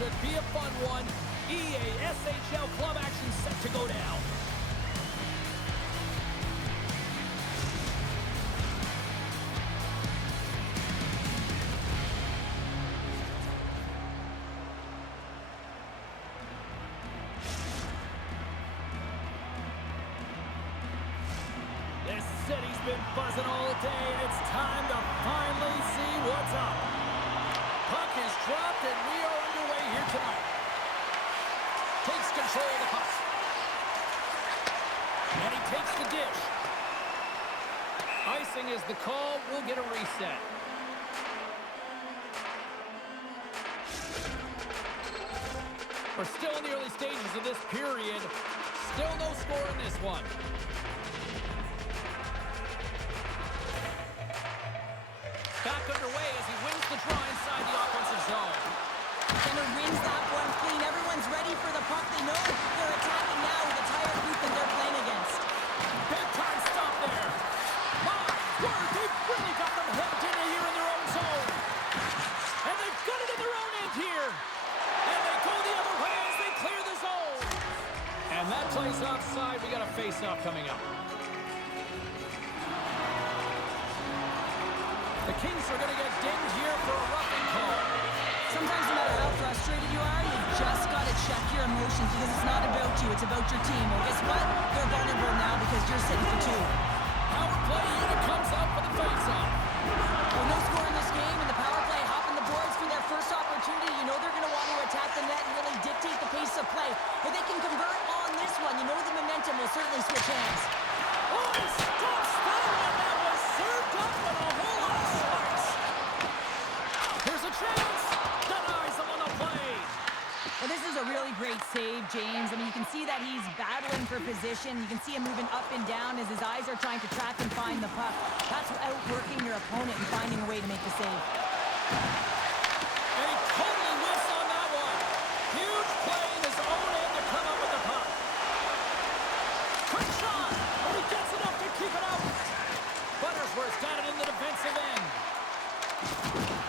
should be a fun one. EASHL club action set to go down. This city's been buzzing all day, and it's time to finally see what's up. Puck is dropped, and we are underway here tonight. Takes control of the puck. And he takes the dish. Icing is the call. We'll get a reset. We're still in the early stages of this period. Still no score in this one. Back underway as he wins the draw inside the offensive zone. Center wins that one clean. Everyone's ready for the puck. They know they're attacking now with the tired group that they're playing against. Big time stop there. My word, they've really got them hemmed in here in their own zone. And they've got it in their own end here. And they go the other way as they clear the zone. And that plays offside. We got a face-off coming up. The Kings are going to get dinged here for a roughing call. Sometimes no matter how frustrated you are, you just got to check your emotions because it's not about you, it's about your team. Well, guess what? They're vulnerable now because you're sitting for two. Power play unit comes out for the face-off. With no score in this game and the power play hopping the boards for their first opportunity, you know they're going to want to attack the net and really dictate the pace of play. If they can convert on this one, you know the momentum will certainly switch hands. Oh, he stops that one. That was served up with a whole lot of spice. Here's a chance. Denies him on the play. Well, this is a really great save, James. I mean, you can see that he's battling for position. You can see him moving up and down as his eyes are trying to track and find the puck. That's outworking your opponent and finding a way to make the save. And he totally whiffs on that one. Huge play in his own end to come up with the puck. Quick shot. But he gets enough to keep it out. Buttersworth's got it in the defensive end.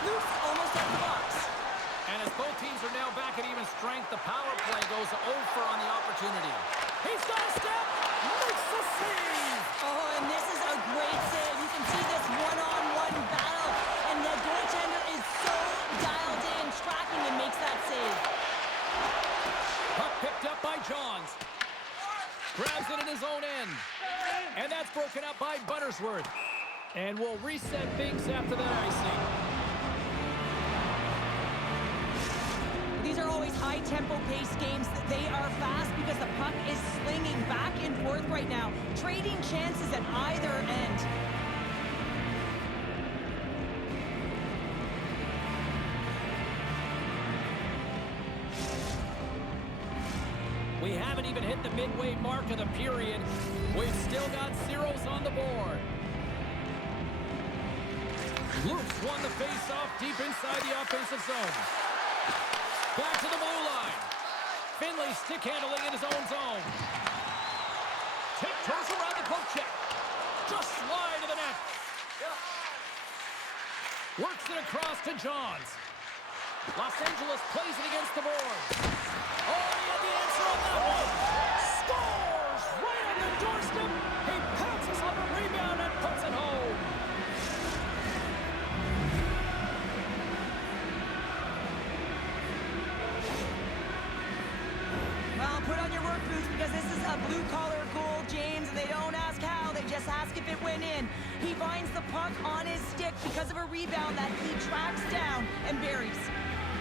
Loose, almost out of the box. And as both teams are now back at even strength, the power play goes over on the opportunity. He's got a step. Makes the save. Oh, and this is a great save. You can see this one-on-one battle. And the goaltender is so dialed in, tracking and makes that save. Puck picked up by Johns. Grabs it in his own end. And that's broken up by Buttersworth. And we'll reset things after that icing. These are always high-tempo pace games. They are fast because the puck is slinging back and forth right now, trading chances at either end. We haven't even hit the midway mark of the period. We've still got zeros on the board. Luke's won the face-off deep inside the offensive zone. Back to the blue line. Finley stick handling in his own zone. Tiptoes around the poke check. Just wide of the net. Works it across to Johns. Los Angeles plays it against the boards. Oh, he had the answer on that one. Scores right on the doorstep. He pounces on the rebound and puts it home. Well, put on your work boots because this is a blue-collar goal, James, and they don't ask how, they just ask if it went in. He finds the puck on his stick because of a rebound that he tracks down and buries.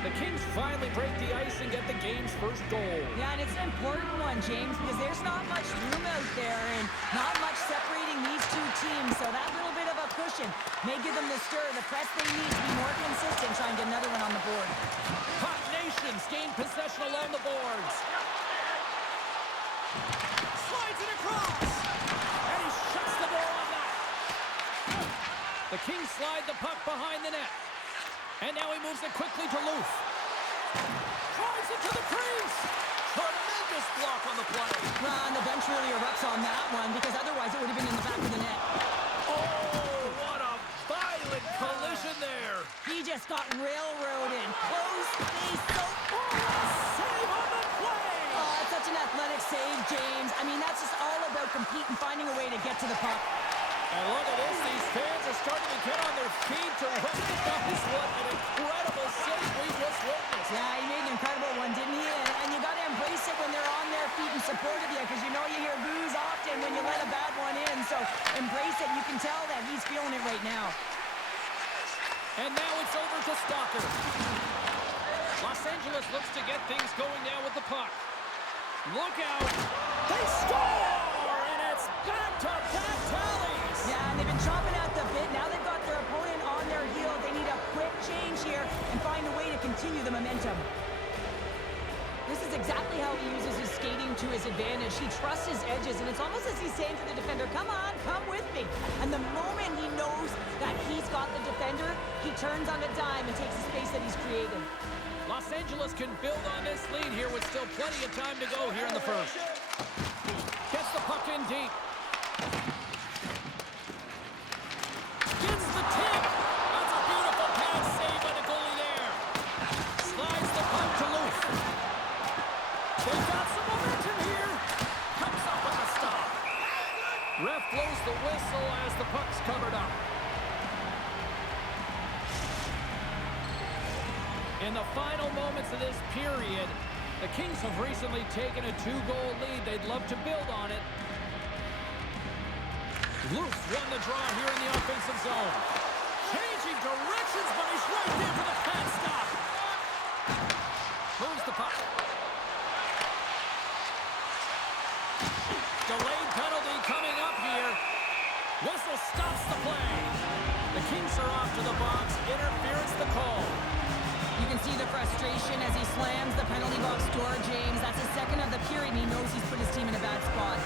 The Kings finally break the ice and get the game's first goal. Yeah, and it's an important one, James, because there's not much room out there and not much separating these two teams, so that little bit of a cushion may give them the stir, the press they need to be more consistent, try and get another one on the board. Hot Nations gain possession along the boards. Slides it across. And he shuts the door on that. The Kings slide the puck behind the net. And now he moves it quickly to Luth. Drives it to the crease. Tremendous block on the play. Well, and the bench really erupts on that one because otherwise it would have been in the back of the net. Oh, what a violent collision there. He just got railroaded. Close face. So, oh, Guys, what an incredible save we just witnessed. Yeah, he made an incredible one, didn't he? And you got to embrace it when they're on their feet in support of you, because you know you hear boos often when you let a bad one in. So embrace it. You can tell that he's feeling it right now. And now it's over to Stalker. Los Angeles looks to get things going now with the puck. Look out. They score! And it's back-to-back tallies. Yeah, and they've been chopping at the bit. Now they've got their opponent on their heel. They need a quick change here and find a way to continue the momentum. This is exactly how he uses his skating to his advantage. He trusts his edges, and it's almost as he's saying to the defender, come on, come with me. And the moment he knows that he's got the defender, he turns on a dime and takes the space that he's created. Los Angeles can build on this lead here with still plenty of time to go here in the first. Gets the puck in deep. Gets the tip. That's a beautiful pass save by the goalie there. Slides the puck to Luth. They've got some momentum here. Comes up with a stop. Ref blows the whistle as the puck's covered up. In the final moments of this period, the Kings have recently taken a 2-goal lead. They'd love to build on it. Luth won the draw here in the offensive zone. Changing directions, but he's right there for the pad stop. Moves the puck. Delayed penalty coming up here. Whistle stops the play. The Kings are off to the box. Interference the call. You can see the frustration as he slams the penalty box door, James. That's his second of the period, and he knows he's put his team in a bad spot.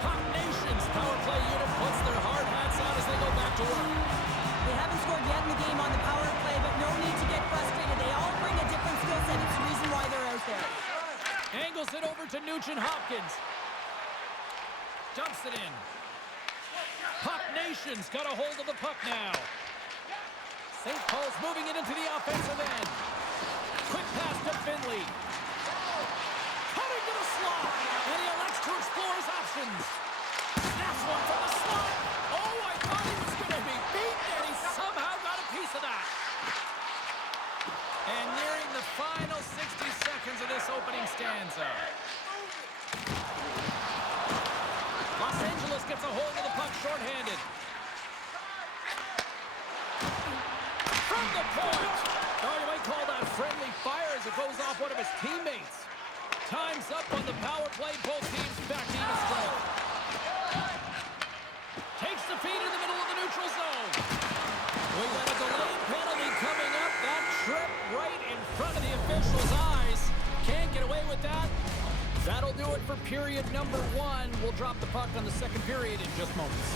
Puck Nation's power play unit puts their hard hats on as they go back to work. They haven't scored yet in the game on the power play, but no need to get frustrated. They all bring a different skill set. It's the reason why they're out there. Angles it over to Nugent-Hopkins. Dumps it in. Puck Nation's got a hold of the puck now. St. Paul's moving it into the offensive end. Quick pass to Finley. Cutting to the slot. And he elects to explore his options. Snaps one from the slot. Oh, I thought he was going to be beaten, and he somehow got a piece of that. And nearing the final 60 seconds of this opening stanza. Los Angeles gets a hold of the puck shorthanded. From the point. Oh, you might call that friendly fire as it goes off one of his teammates. Time's up on the power play. Both teams back to even strength. Takes the feed in the middle of the neutral zone. We got a delayed penalty coming up. That trip right in front of the official's eyes. Can't get away with that. That'll do it for period number 1. We'll drop the puck on the second period in just moments.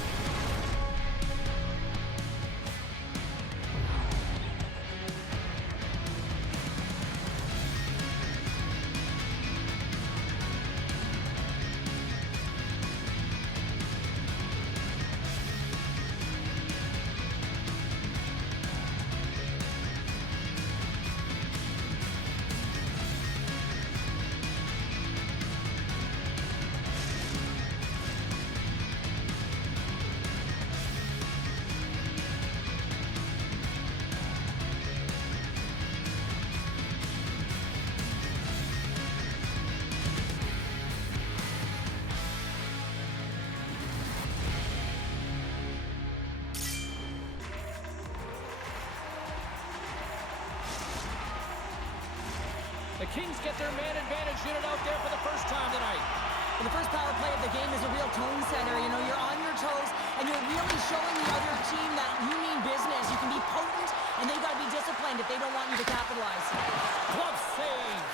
The Kings get their man advantage unit out there for the first time tonight. Well, the first power play of the game is a real tone setter. You know, you're on your toes, and you're really showing the other team that you mean business. You can be potent, and they've got to be disciplined if they don't want you to capitalize. Glove save.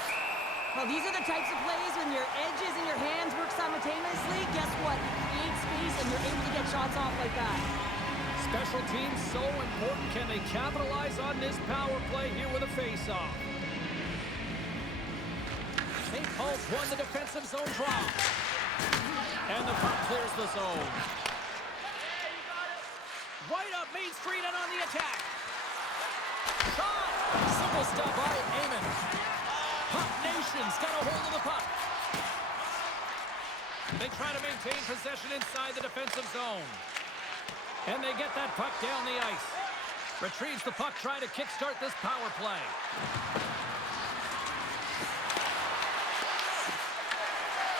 Well, these are the types of plays when your edges and your hands work simultaneously. Guess what? You create space, and you're able to get shots off like that. Special teams so important. Can they capitalize on this power play here with a face-off? St. Paul's won the defensive zone draw. And the puck clears the zone. Right up Main Street and on the attack. Shot! Simple stop by Amon. Puck Nation's got a hold of the puck. They try to maintain possession inside the defensive zone. And they get that puck down the ice. Retrieves the puck, trying to kickstart this power play.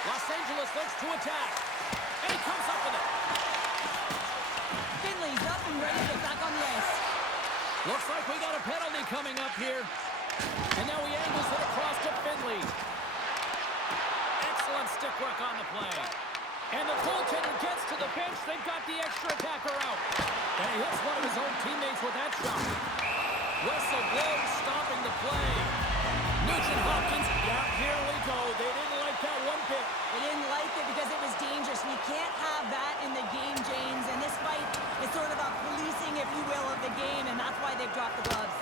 Los Angeles looks to attack. And he comes up with it. Finley's up and ready to get back on the ice. Looks like we got a penalty coming up here. And now he angles it across to Finley. Excellent stick work on the play. And the goaltender gets to the bench. They've got the extra attacker out. And he hits one of his own teammates with that shot. Whistle blows, stopping the play. Nugent Hopkins, yeah, here we go. They didn't like that one bit. They didn't like it because it was dangerous. And you can't have that in the game, James. And this fight is sort of a policing, if you will, of the game. And that's why they've dropped the gloves.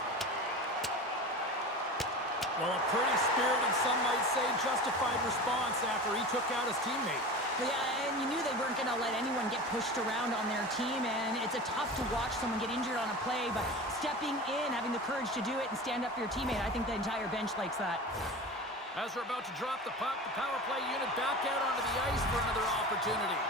Well, a pretty spirited, some might say, justified response after he took out his teammate. Yeah, and you knew they weren't going to let anyone get pushed around on their team, and it's tough to watch someone get injured on a play, but stepping in, having the courage to do it and stand up for your teammate, I think the entire bench likes that. As we're about to drop the puck, the power play unit back out onto the ice for another opportunity.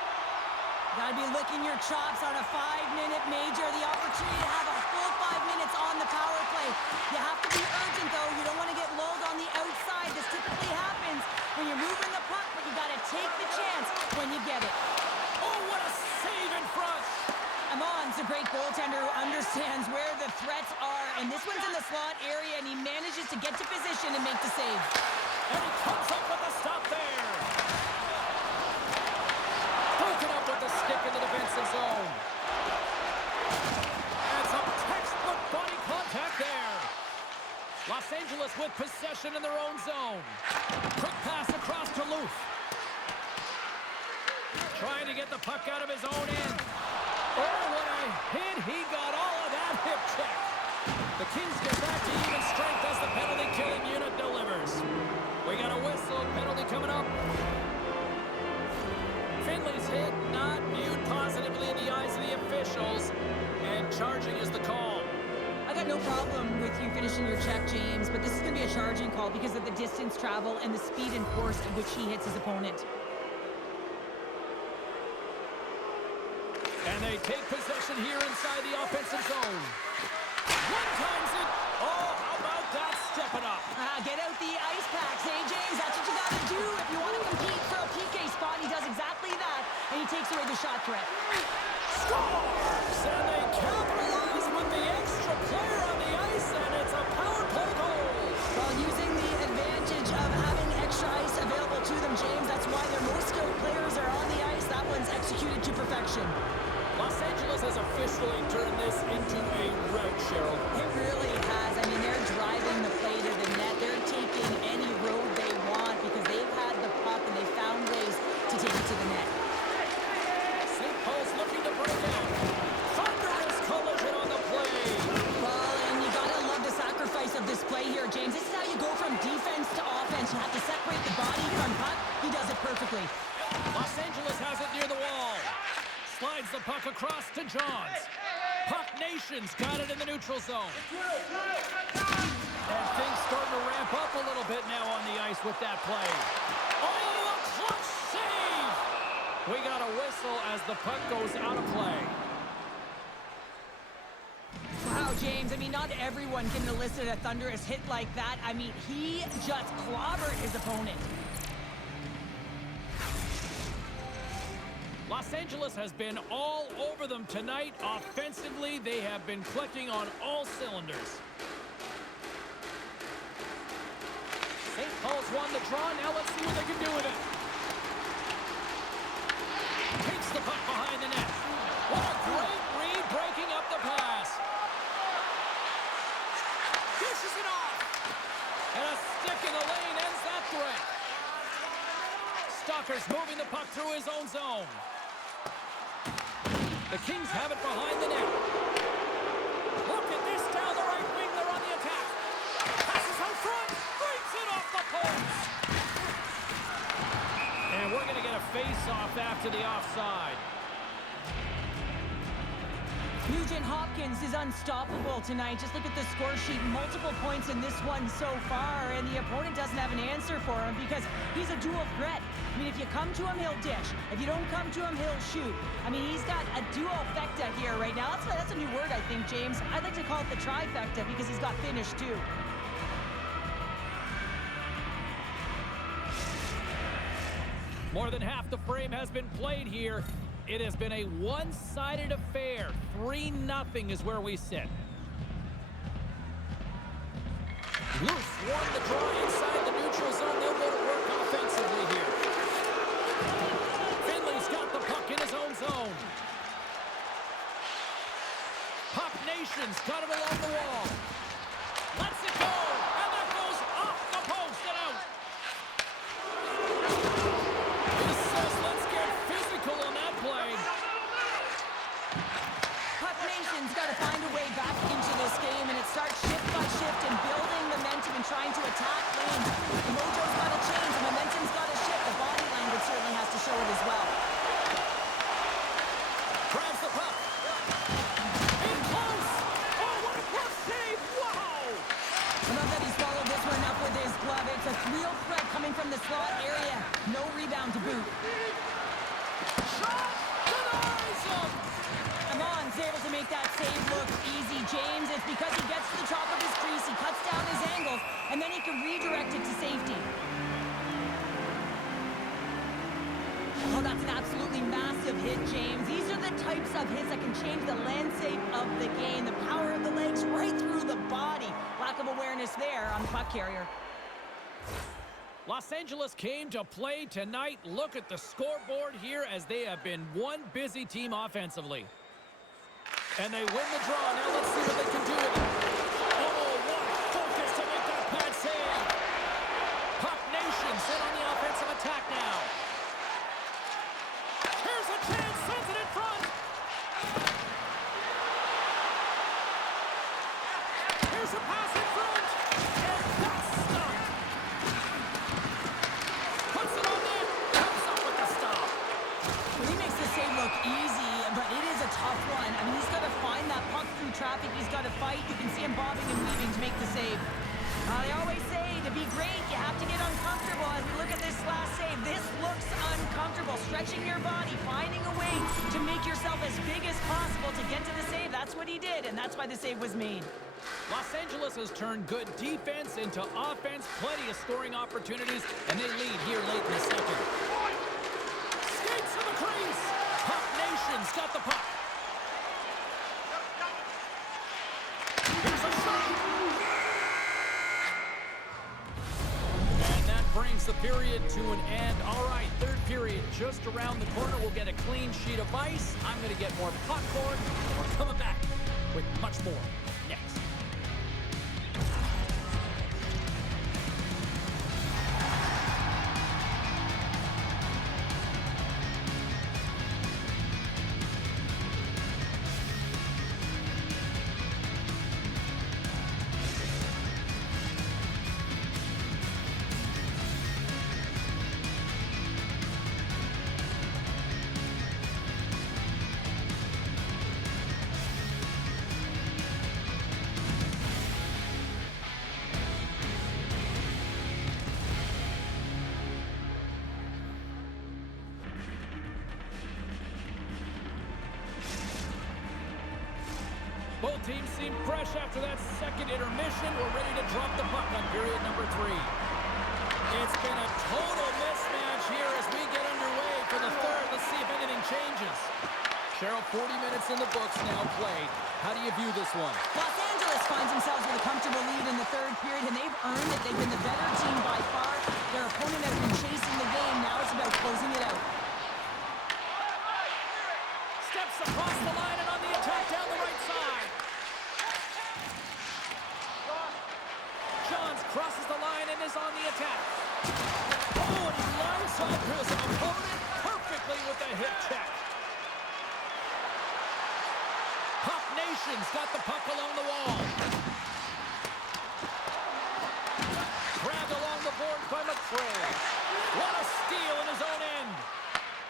Gotta be licking your chops on a 5-minute major, the opportunity to have a full 5 minutes on the power play. You have to be urgent, though. You don't want to get lulled on the outside. This typically happens when you're moving the puck, but you gotta take the chance when you get it. Oh, what a save in front! Amon's a great goaltender who understands where the threats are, and this one's in the slot area, and he manages to get to position and make the save. And he comes up with a stop there. Broken up with the stick in the defensive zone. And some textbook body contact there. Los Angeles with possession in their own zone. Quick pass across to Loof. Trying to get the puck out of his own end. Oh, what a hit. He got all of that hip check. The Kings get back to even strength as the penalty-killing unit delivers. We got a whistle. Penalty coming up. Finley's hit not viewed positively in the eyes of the officials. And charging is the call. I got no problem with you finishing your check, James, but this is going to be a charging call because of the distance travel and the speed and force at which he hits his opponent. And they take possession here inside the offensive zone. One times it. Oh, how about that? Step it up. Get out the ice packs, hey, James. That's what you got to do if you want to compete for a PK spot. He does exactly that, and he takes away the shot threat. Scores! And they capitalize with the extra player on the ice, and it's a power play goal. While using the advantage of having extra ice available to them, James, that's why their most skilled players are on the ice. That one's executed to perfection. Los Angeles has officially turned this into a rout, Cheryl. It really has. I mean, they're driving the play to the net. They're taking any road they want because they've had the puck and they found ways to take it to the net. St. Paul's looking to break out. Thunderous collision on the play. Well, and you gotta love the sacrifice of this play here, James. This is how you go from defense to offense. You have to separate the body from puck. He does it perfectly. Los Angeles has it near the wall. Slides the puck across to Johns. Puck Nation's got it in the neutral zone. And things starting to ramp up a little bit now on the ice with that play. Oh, a clutch save! We got a whistle as the puck goes out of play. Wow, James, I mean, not everyone can elicit a thunderous hit like that. I mean, he just clobbered his opponent. Los Angeles has been all over them tonight. Offensively, they have been clicking on all cylinders. St. Paul's won the draw. Now let's see what they can do with it. Takes the puck behind the net. What a great read, breaking up the pass. Dishes it off. And a stick in the lane ends that threat. Stalker's moving the puck through his own zone. The Kings have it behind the net. Look at this down the right wing. They're on the attack. Passes out front. Breaks it off the post. And we're going to get a face-off after the offside. Nugent Hopkins is unstoppable tonight. Just look at the score sheet. Multiple points in this one so far, and the opponent doesn't have an answer for him because he's a dual threat. I mean, if you come to him, he'll dish. If you don't come to him, he'll shoot. I mean, he's got a duofecta here right now. That's a new word, I think, James. I'd like to call it the trifecta because he's got finish, too. More than half the frame has been played here. It has been a one-sided affair. 3-0 is where we sit. Loose won the draw inside the neutral zone. They'll go to work offensively here. Finley's got the puck in his own zone. Puck Nation's got it along the wall. Lets it go, and that goes off the post and out. This says let's get physical on that play. Puck Nation's got to find a way back into this game, and it starts shift by shift and building momentum and trying to attack lanes. The mojo's got to change. The momentum's got to shift. The body language certainly has to show it as well. Grabs the puck. In close. Oh, what a glove save. Wow. I love that he's followed this one up with his glove. It's a real threat coming from the slot area. No rebound to boot. Shot. Denies him. Amon's able to make that save look easy, James. It's because he gets to the top of his crease, he cuts down his angles, and then he can redirect it to safety. Oh, that's an absolutely massive hit, James. These are the types of hits that can change the landscape of the game. The power of the legs right through the body. Lack of awareness there on the puck carrier. Los Angeles came to play tonight. Look at the scoreboard here as they have been one busy team offensively. And they win the draw. Now let's see what they can do with it. Oh, what focus to make that pad save. Puck Nation set on the offensive attack now. Here's a chance, sends it in front. Here's a pass in front. And that's stopped. Puts it on net. Comes up with the stop. Well, he makes the save look easy, but it is a tough one. I mean, he's got to find that puck through traffic. He's got to fight. You can see him bobbing and weaving to make the save. They always say to be great, you have to get uncomfortable. As we look at this last save, this looks uncomfortable. Stretching your body, finding a way to make yourself as big as possible to get to the save. That's what he did, and that's why the save was made. Los Angeles has turned good defense into offense. Plenty of scoring opportunities, and they lead here late in the second. Skates to the crease. Puck Nation's got the puck. Here's a shot. And that brings the period to an end. All right, third period just around the corner. We'll get a clean sheet of ice. I'm going to get more popcorn. We're coming back with much more next. Both teams seem fresh after that second intermission. We're ready to drop the puck on period number 3. It's been a total mismatch here as we get underway for the third. Let's see if anything changes. Cheryl, 40 minutes in the books now played. How do you view this one? Los Angeles finds themselves with a comfortable lead in the third period, and they've earned it. They've been the better team by far. Their opponent has been chasing the game. Now it's about closing it out. Steps across the line and on the attack down the right side. Johns crosses the line and is on the attack. Oh, and he lines up his opponent perfectly with a hip check. Puck Nation's got the puck along the wall. Grabbed along the board by McFray. What a steal in his own end.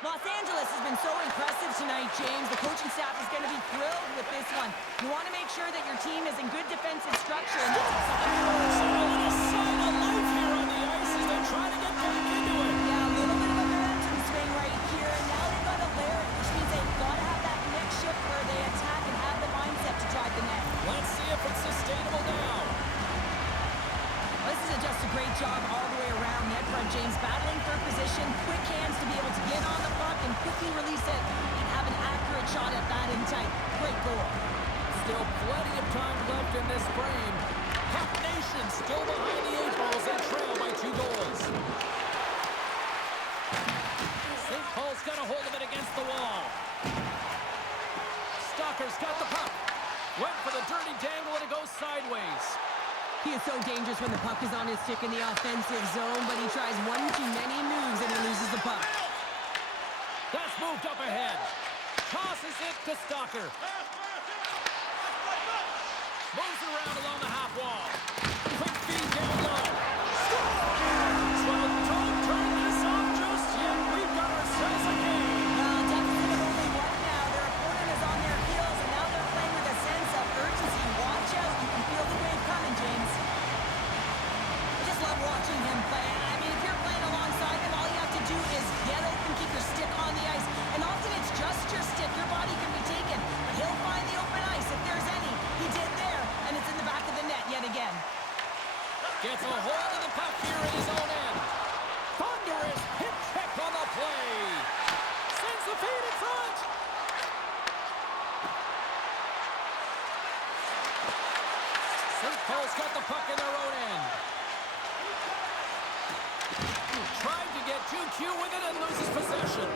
Los Angeles has been so impressive tonight, James. The coaching staff is going to be thrilled with this one. You want to make sure that your team is in good defensive structure, and that's exactly what we're A seeing. little sign of life here on the ice as they try to get back into it. Yeah, a little bit of a momentum swing right here, and now they've got to layer it, which means they've got to have that next shift where they attack and have the mindset to drive the net. Let's see if it's sustainable now. This is just a great job all the way around. Net front James battling for position, quick hands to be able to get on the puck and quickly release it and have an accurate shot at that in tight. Great goal. Still plenty of time left in this frame. Puck Nation still behind the 8 balls. They trail by 2 goals. St. Paul's got a hold of it against the wall. Stalker's got the puck. Went for the dirty dangle and it goes sideways. He is so dangerous when the puck is on his stick in the offensive zone, but he tries one too many moves and he loses the puck. That's moved up ahead. Tosses it to Stalker. Moves around along the half wall. Quick feed down low. Scores! Well, don't turn this off just yet. We've got ourselves a game. Well, deficit of only one now. Their opponent is on their heels, and now they're playing with a sense of urgency. Watch out. You can feel the wave coming, James. I just love watching him play. I mean, if you're playing alongside him, all you have to do is get open, keep your stick on the ice. And often it's just your stick. Your body can be taken, but he'll find the open ice if there's any. He did there, and it's in the back of the net yet again. Gets a hold of the puck here in his own end. Thunderous hit check on the play. Sends the feed in front. St. Paul's got the puck in their own end. Trying to get too cute with it and loses possession.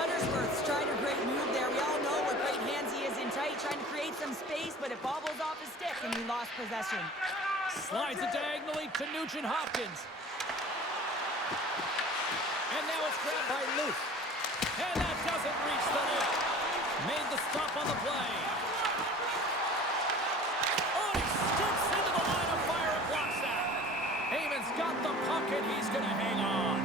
Huddersworth's tried a great move there. We all know what great hands he is in tight, trying to create some space, but it bobbles off his stick, and he lost possession. Slides it diagonally to Nugent Hopkins. And now it's grabbed by Luke. And that doesn't reach the net. Made the stop on the play. Oh, he steps into the line of fire and blocks that. Heyman's got the puck and he's going to hang on.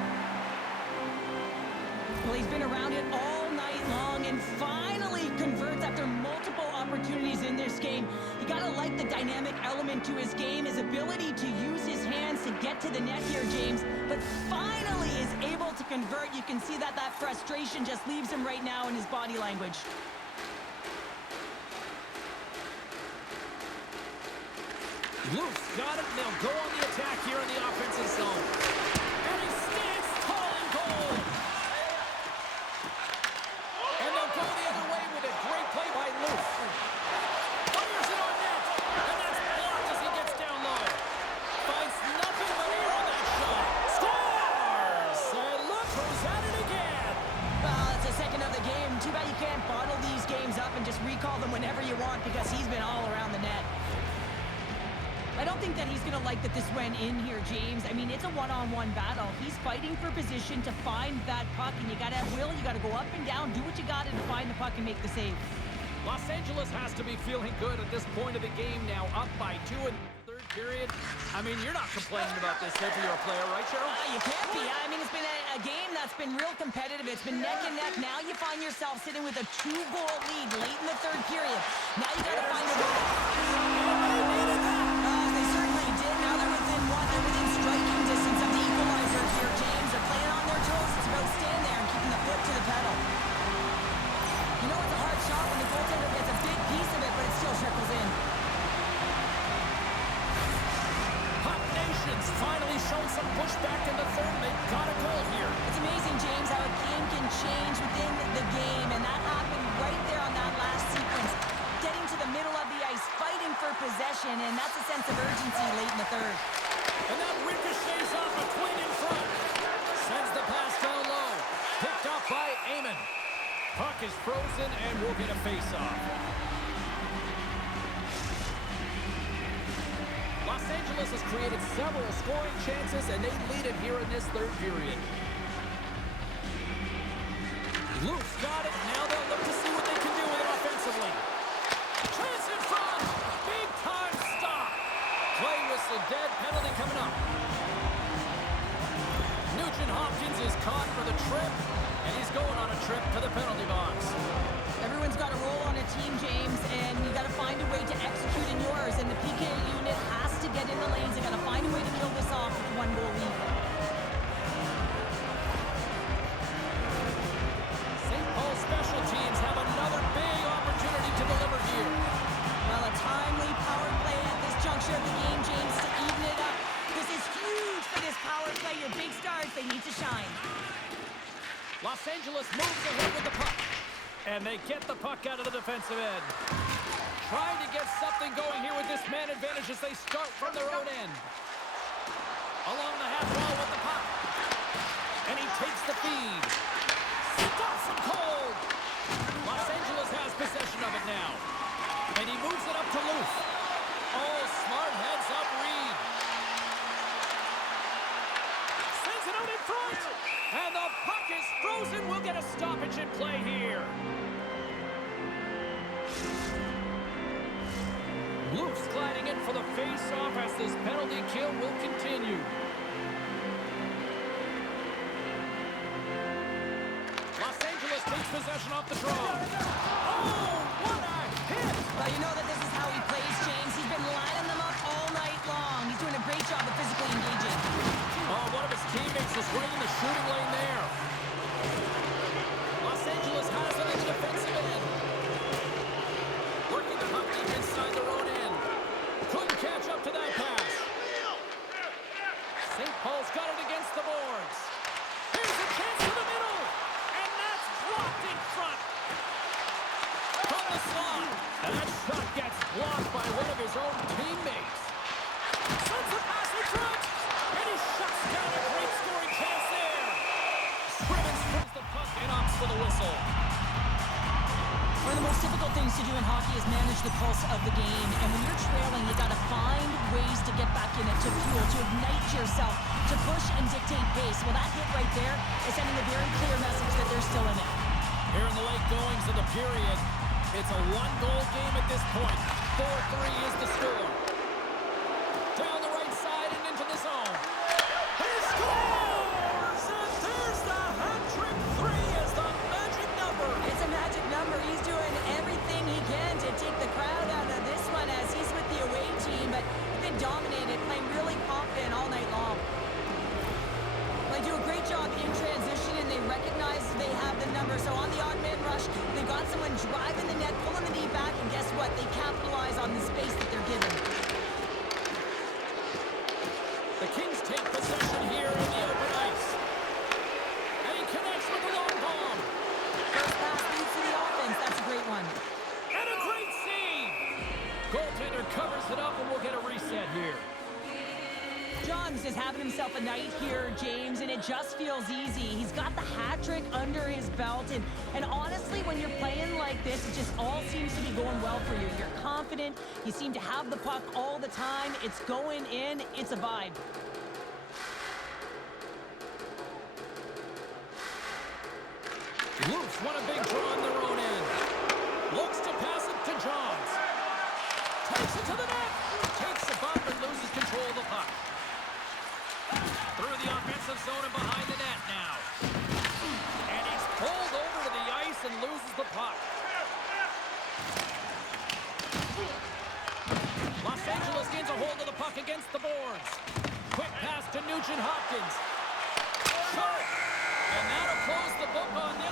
Well, he's been around it all night long and finally converts after multiple opportunities in this game. You gotta like the dynamic element to his game, his ability to use his hands to get to the net here, James, but finally is able to convert. You can see that frustration just leaves him right now in his body language. Luke's got it. They'll go on the attack here in the offensive zone. And he stands tall and goal. And they'll go the other way with it. Great play by Luke. Fires it on net. And that's blocked as he gets down low. Finds nothing but air on that shot. Scores! And Luke goes at it again. Well, it's the second of the game. Too bad you can't bottle these games up and just recall them whenever you want because he's been all around the net. I don't think that he's going to like that this went in here, James. I mean, it's a one-on-one battle. He's fighting for position to find that puck, and you got to have will. You got to go up and down, do what you got to find the puck and make the save. Los Angeles has to be feeling good at this point of the game now, up by 2 in the third period. I mean, you're not complaining about this if you're a player, right, Cheryl? You can't be. I mean, it's been a game that's been real competitive. It's been neck and neck. Now you find yourself sitting with a 2-goal lead late in the third period. Now you got to find a way. They certainly did. Now they're within one. They're within striking distance of the equalizer here, James. They're playing on their toes. It's about staying there and keeping the foot to the pedal. You know it's a hard shot when the goaltender gets a big piece of it, but it still trickles in. Hot Nation's finally shown some pushback in the third. They've got a goal here. It's amazing, James, how a game can change within the game, and that happened right there on that last sequence. Getting to the middle of the ice, fighting for possession, and that's a sense of urgency late in the third. And that ricochets off a twin in front. Sends the pass down low. Picked up by Eamon. Puck is frozen, and we'll get a face-off. Los Angeles has created several scoring chances, and they lead it here in this third period. Luke's got it. Now they'll look to see what they can do with it offensively. Chance in front. Big time stop. Play whistle dead. Penalty coming up. Nugent Hopkins is caught for the trip, and he's going Angeles moves ahead with the puck. And they get the puck out of the defensive end. Trying to get something going here with this man advantage as they start from their own end. Along the half wall with the puck. And he takes the feed. Stops him cold. Los Angeles has possession of it now. And he moves it up to Luke. Oh, smart heads-up read. Sends it out in front. And the puck is frozen. We'll get a stoppage in play here. Luke's gliding in for the face-off as this penalty kill will continue. Los Angeles takes possession off the draw. Oh, what a hit! Well, you know that this is how he plays, James. He's been lining them up all night long. He's doing a great job of physically engaging. Oh, one of his teammates is right in the shooting lane there. Los Angeles has it in the defensive end. Working the puck deep inside their own end. Couldn't catch up to that pass. St. Paul's got it against the boards. Here's a chance to the middle. And that's blocked in front. From the slot. And that shot gets blocked by one of his own teammates. Sends the pass in front. And he shuts down a great scoring chance there. Scrimmage throws the puck and opts for the whistle. One of the most difficult things to do in hockey is manage the pulse of the game. And when you're trailing, you got to find ways to get back in it, to fuel, to ignite yourself, to push and dictate pace. Well, that hit right there is sending a very clear message that they're still in it. Here in the late goings of the period, it's a one-goal game at this point. 4-3 is the score. Down the right side and into the zone. He scores! And there's the hat-trick. 3 is the magic number. It's a magic number. He's doing everything he can to take the crowd out of this one as he's with the away team, but they've been dominated, playing really confident all night long. They do a great job in transition, and they recognize they have the number. So on the odd man rush, they've got someone driving the net, pulling the knee back, and guess what? They capitalize on the space that they're given. The Kings take possession here in the open ice. And he connects with the long bomb. First pass leads to the offense. That's a great one. And a great save. Goaltender covers it up, and we'll get a reset here. Johns is having himself a night here, James, and it just feels easy. He's got the hat trick under his belt, and honestly, when you're playing like this, it just all seems to be going well for you. You're confident. You seem to have the puck all the time. It's going in. It's a vibe. Leafs want a big draw on their own end. Looks to pass it to Johns. Takes it to the net. Takes the bump and loses control of the puck. Through the offensive zone and behind the net now. And he's pulled over to the ice and loses the puck. Los Angeles gains a hold of the puck against the boards. Quick pass to Nugent Hopkins. Shot! And that'll close the book on this.